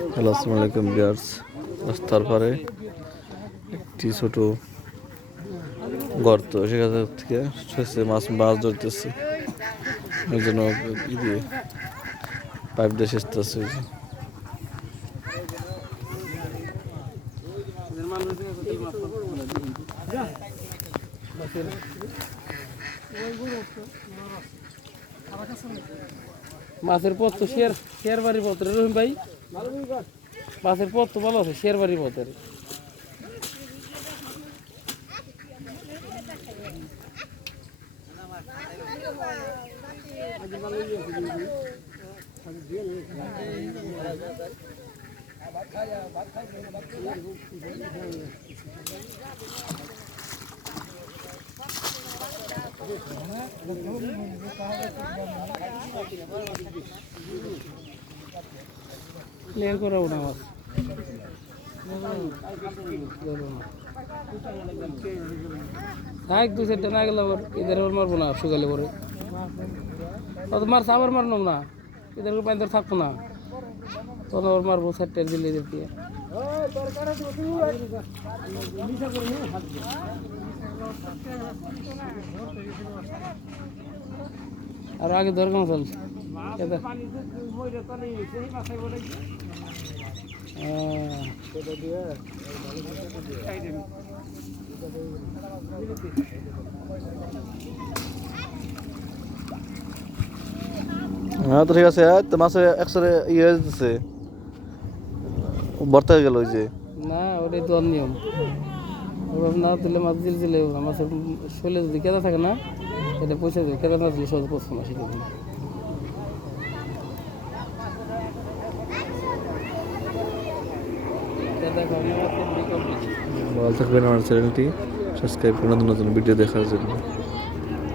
Hello, আসসালামু আলাইকুম বিয়ার্স রাস্তার পারে একটি ছোট গর্ত, সেখান থেকে সে মাছ মাছ ধরতেছে ওই জন্য দিয়ে পাইপ দিয়ে সেচতেছে। মাছের পথ তো শেয়ার শেয়ার বাড়ির রহিম ভাই। মাছের পথ তো ভালো আছে শেয়ার বাড়ির পথের ক্লিয়ার করাবো না মাছ থাক দু চারটা না গেলে আবার এদের মারবো না, শুকালে পরে। অত মারছে, আবার মারলাম না। এদের পানি থাকব না। তখন আবার মারবো চারটার দিলে দিয়ে। আর আগে দরকার চল। হ্যাঁ তো ঠিক আছে। তো মাছে একসাথে ইয়ে ভর্তা হয়ে গেল ওই যে। না ওটাই তো নিয়ম ওভাবে না দিলে মাছ দিলে দিলে মাছের শরীরে যদি কেদা থাকে না, এটা পয়সা দেবে কেদা না দিলে সহজে পচবে না সেটা ভালো থাকবেন আমার চ্যানেলটি। সাবস্ক্রাইব করে নতুন নতুন ভিডিও দেখার জন্য।